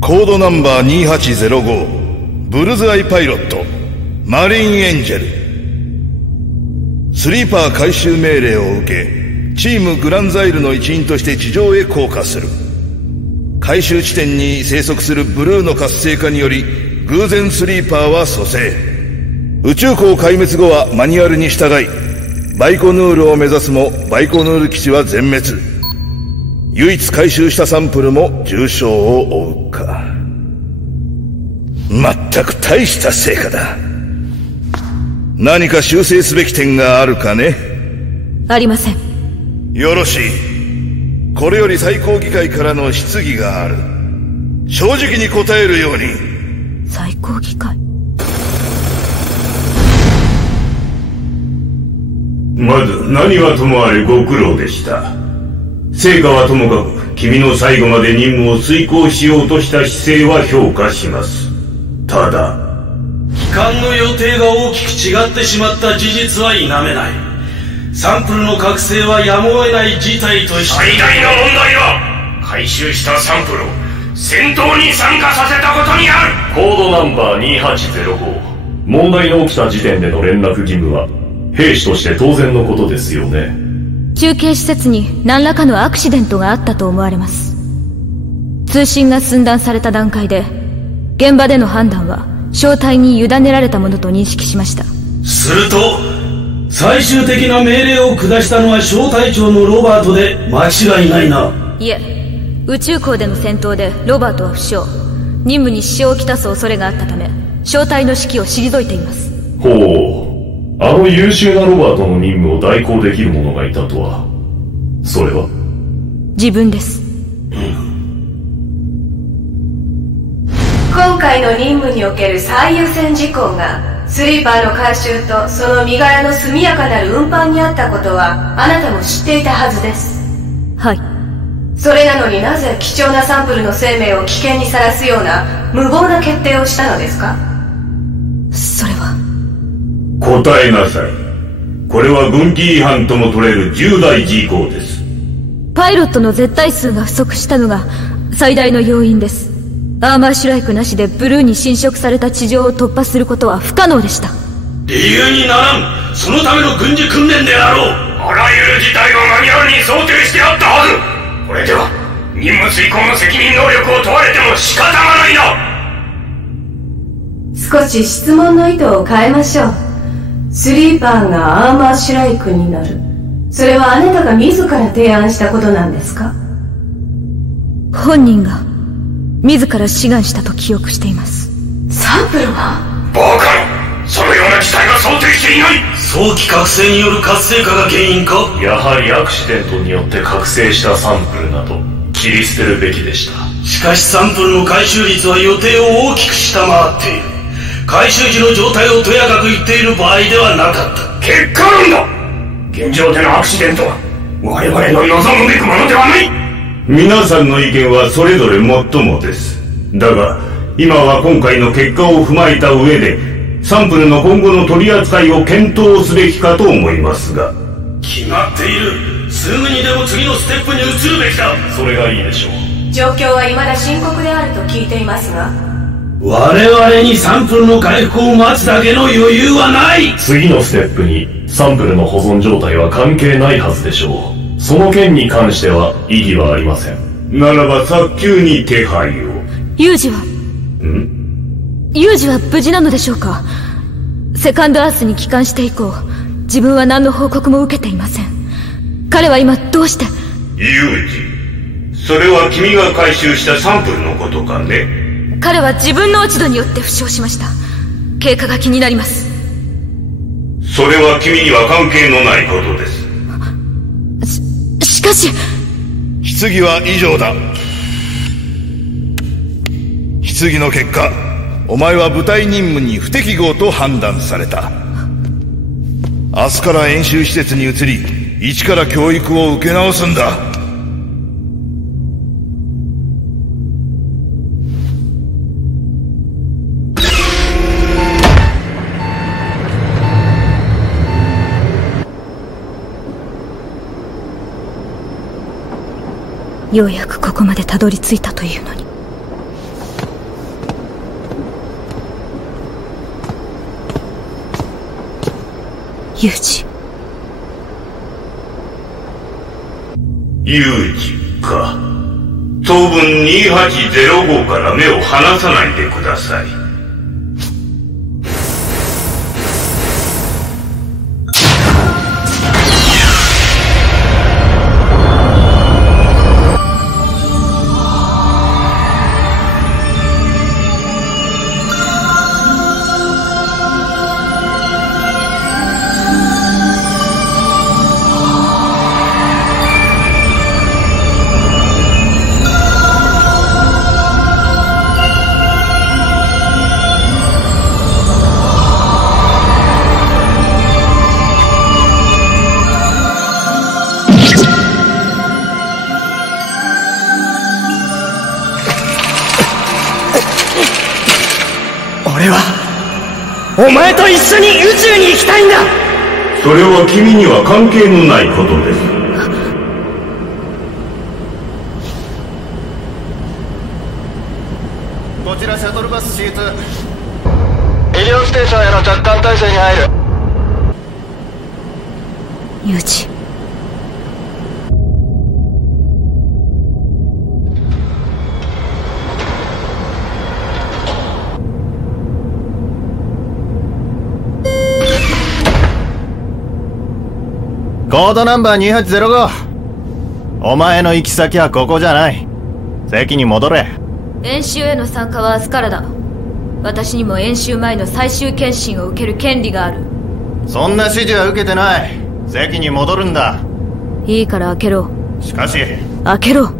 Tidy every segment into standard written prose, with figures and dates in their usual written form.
コードナンバー2805ブルズアイパイロットマリンエンジェル。スリーパー回収命令を受け、チームグランザイルの一員として地上へ降下する。回収地点に生息するブルーの活性化により偶然スリーパーは蘇生。宇宙港壊滅後はマニュアルに従いバイコヌールを目指すもバイコヌール基地は全滅。唯一回収したサンプルも重傷を負うか。まったく大した成果だ。何か修正すべき点があるかね？ありません。よろしい。これより最高議会からの質疑がある。正直に答えるように。最高議会？まず何はともあれご苦労でした。成果はともかく君の最後まで任務を遂行しようとした姿勢は評価します。ただ帰還の予定が大きく違ってしまった事実は否めない。サンプルの覚醒はやむを得ない事態として、最大の問題は回収したサンプルを戦闘に参加させたことにある。コードナンバー2805、問題の起きた時点での連絡義務は兵士として当然のことですよね。中継施設に何らかのアクシデントがあったと思われます。通信が寸断された段階で現場での判断は小隊に委ねられたものと認識しました。すると最終的な命令を下したのは小隊長のロバートで間違いないな。いえ、宇宙港での戦闘でロバートは負傷、任務に支障をきたす恐れがあったため小隊の指揮を退いています。ほう、あの優秀なロバートの任務を代行できる者がいたとは。それは自分です。今回の任務における最優先事項がスリーパーの回収とその身柄の速やかなる運搬にあったことはあなたも知っていたはずです。はい。それなのになぜ貴重なサンプルの生命を危険にさらすような無謀な決定をしたのですか？それは。答えなさい。これは軍規違反とも取れる重大事項です。パイロットの絶対数が不足したのが最大の要因です。アーマーシュライクなしでブルーに侵食された地上を突破することは不可能でした。理由にならん。そのための軍事訓練であろう。あらゆる事態がマニュアルに想定してあったはず。これでは任務遂行の責任能力を問われても仕方がないな。少し質問の意図を変えましょう。スリーパーがアーマーシュライクになる、それはあなたが自ら提案したことなんですか？本人が自ら志願したと記憶しています。サンプルは？バカな、そのような事態が想定していない。早期覚醒による活性化が原因か？やはりアクシデントによって覚醒したサンプルなど切り捨てるべきでした。しかしサンプルの回収率は予定を大きく下回っている。回収時の状態をとやかく言っている場合ではなかった。結果論だ。現状でのアクシデントは我々の望むべくものではない。皆さんの意見はそれぞれもっともです。だが今は今回の結果を踏まえた上でサンプルの今後の取り扱いを検討すべきかと思いますが。決まっている。すぐにでも次のステップに移るべきだ。それがいいでしょう。状況は未だ深刻であると聞いていますが、我々にサンプルの回復を待つだけの余裕はない。次のステップにサンプルの保存状態は関係ないはずでしょう。その件に関しては異議はありません。ならば早急に手配を。ユージはユージは無事なのでしょうか？セカンドアースに帰還して以降自分は何の報告も受けていません。彼は今どうして？ユージ、それは君が回収したサンプルのことかね？彼は自分の落ち度によって負傷しました。経過が気になります。それは君には関係のないことです。しかし一質疑は以上だ。質疑の結果、お前は部隊任務に不適合と判断された。明日から演習施設に移り、一から教育を受け直すんだ。ようやくここまでたどり着いたというのに。ユージ。ユージか。当分2805から目を離さないでください。お前と一緒に宇宙に行きたいんだ。それは君には関係のないことです。こちらシャトルバス C2、 医療ステーションへの着艦態勢に入る。ユージ。コードナンバー2805、お前の行き先はここじゃない。席に戻れ。演習への参加は明日からだ。私にも演習前の最終検診を受ける権利がある。そんな指示は受けてない。席に戻るんだ。いいから開けろ。しかし開けろ。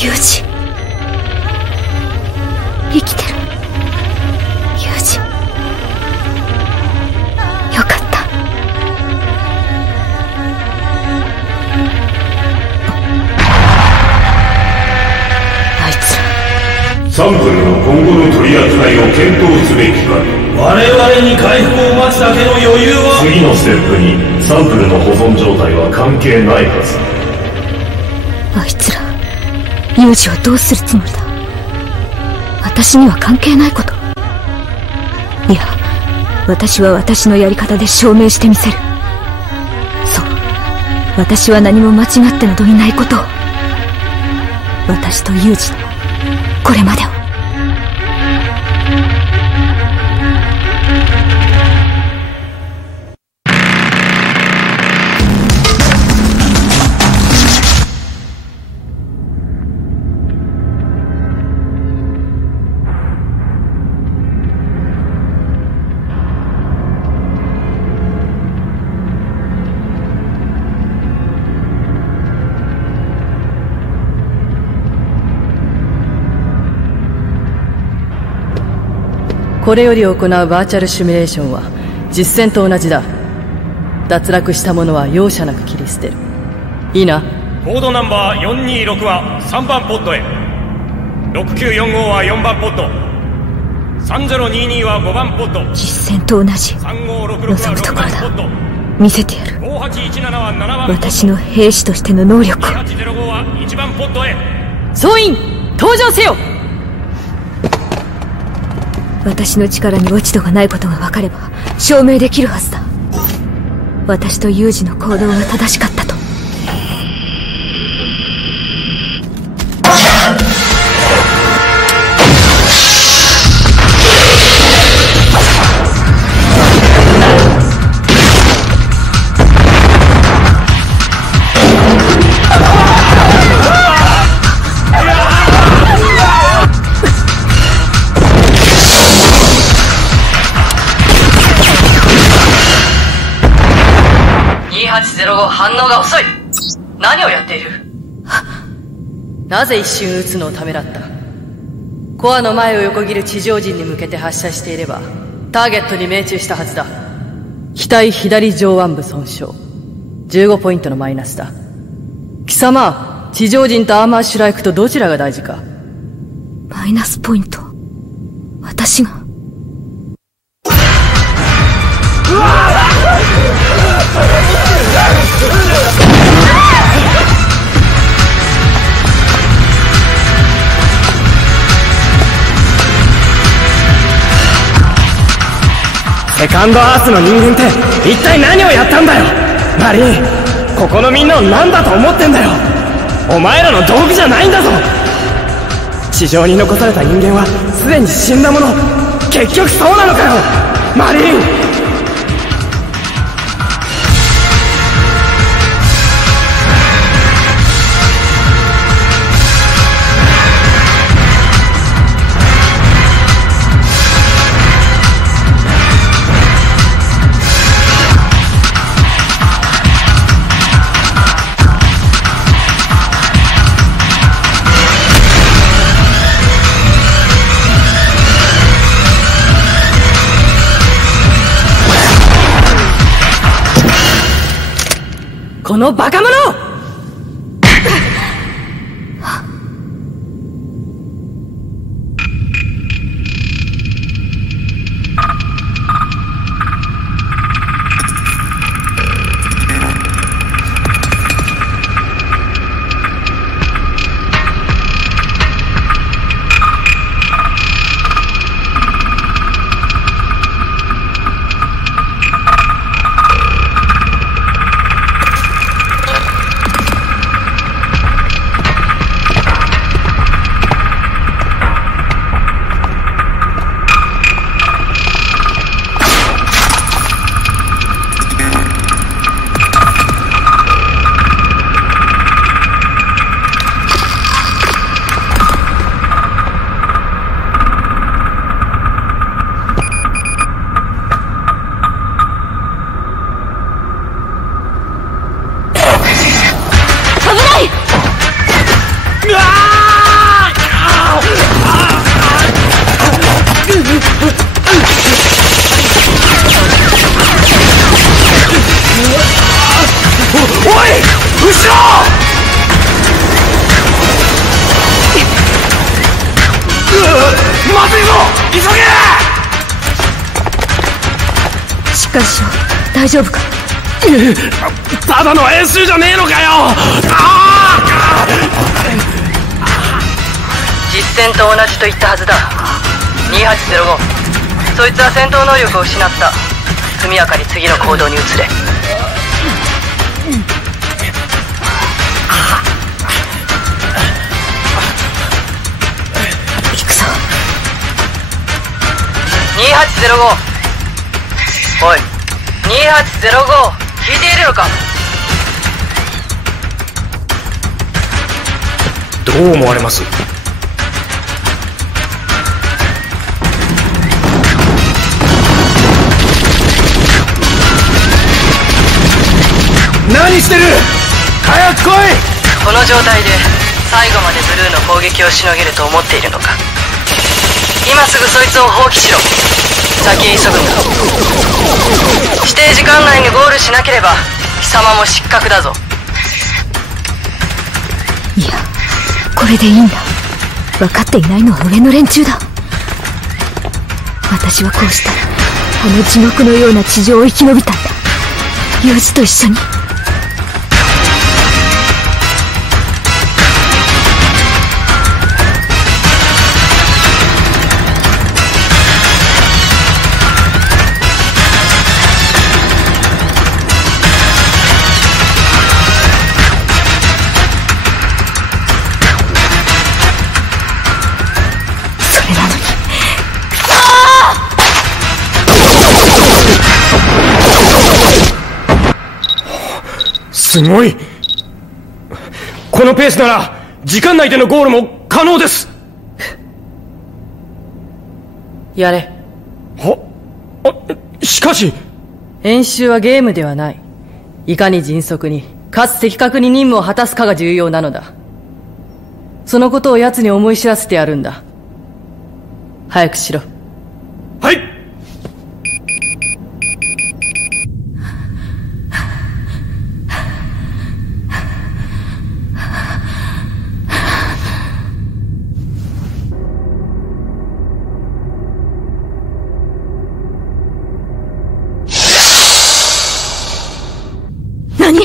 ユージ、生きてる。ユージ、よかった。あいつらサンプルの今後の取り扱いを検討すべきかと。我々に回復を待つだけの余裕は。次のステップにサンプルの保存状態は関係ないはず。あいつらユージをどうするつもりだ。私には関係ないこと。いや、私は私のやり方で証明してみせる。そう、私は何も間違ってなどいないことを。私とユージのこれまでを。これより行うバーチャルシミュレーションは実戦と同じだ。脱落した者は容赦なく切り捨てる。いいな。コードナンバー426は3番ポットへ、6945は4番ポット、3022は5番ポット。実戦と同じ。望むところだ。見せてやる。私の兵士としての能力を。総員登場せよ。私の力に落ち度がないことが分かれば証明できるはずだ。私とユージの行動が正しかったと。反応が遅い。何をやっている？なぜ一瞬撃つのをためらった？コアの前を横切る地上人に向けて発射していればターゲットに命中したはずだ。額左上腕部損傷、15ポイントのマイナスだ。貴様、地上人とアーマーシュライクとどちらが大事か？マイナスポイント。私が。セカンドアースの人間って一体何をやったんだよ。マリン、ここのみんなを何だと思ってんだよ。お前らの道具じゃないんだぞ。地上に残された人間はすでに死んだもの。結局そうなのかよマリン。このバカ者！大丈夫か？ただの演習じゃねえのかよ。実戦と同じと言ったはずだ。2805、そいつは戦闘能力を失った。速やかに次の行動に移れ。行くぞ。2805、おい2805、聞いているのか？どう思われます？何してる？早く来い！この状態で最後までブルーの攻撃をしのげると思っているのか？今今すぐそいつを放棄しろ。先に急ぐんだ。指定時間内にゴールしなければ貴様も失格だぞ。いや、これでいいんだ。分かっていないのは上の連中だ。私はこうしてあの地獄のような地上を生き延びたんだ。ユージと一緒に。すごい。このペースなら時間内でのゴールも可能です。やれ。しかし演習はゲームではない。いかに迅速にかつ的確に任務を果たすかが重要なのだ。そのことを奴に思い知らせてやるんだ。早くしろ。はい。何？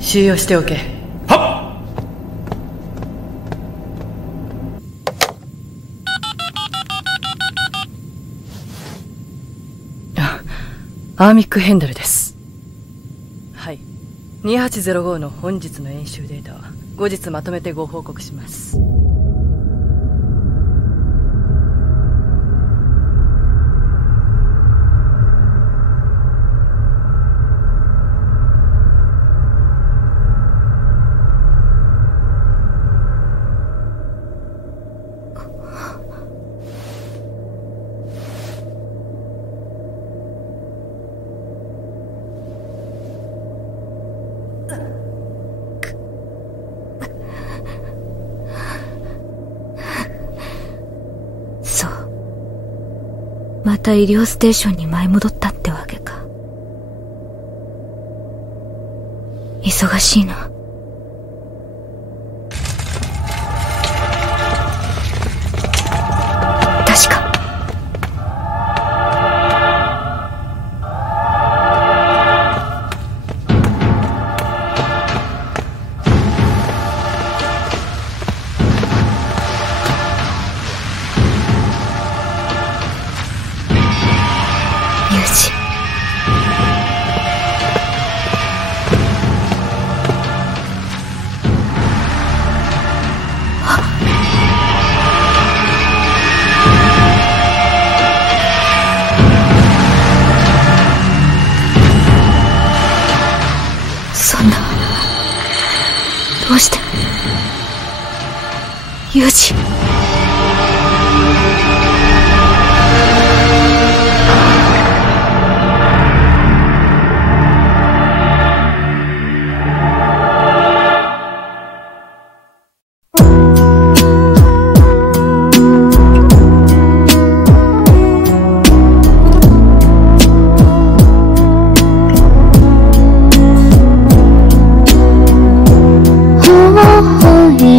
収容しておけ。はっ。アーミック・ヘンデルです。はい。2805の本日の演習データは後日まとめてご報告します。また医療ステーションに舞い戻ったってわけか。忙しいな。確かどうしてユージ。微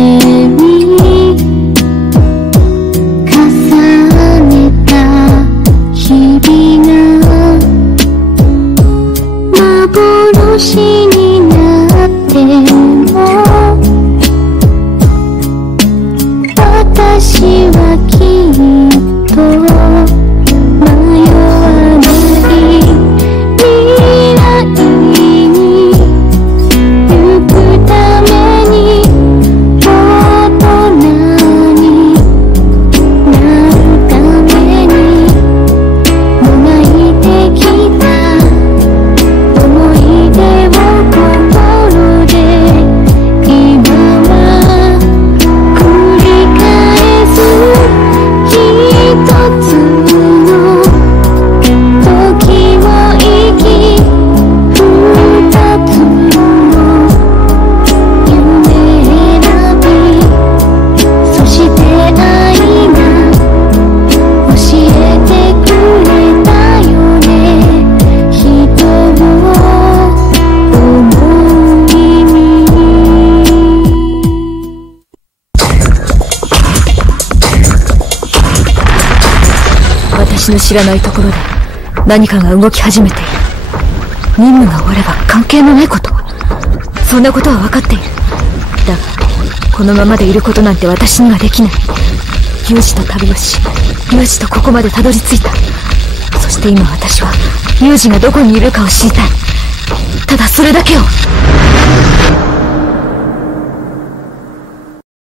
笑み重私の知らないところで何かが動き始めている。任務が終われば関係のないこと。そんなことは分かっている。だがこのままでいることなんて私にはできない。ユージと旅をし、ユージとここまでたどり着いた。そして今私はユージがどこにいるかを知りたい。ただそれだけを。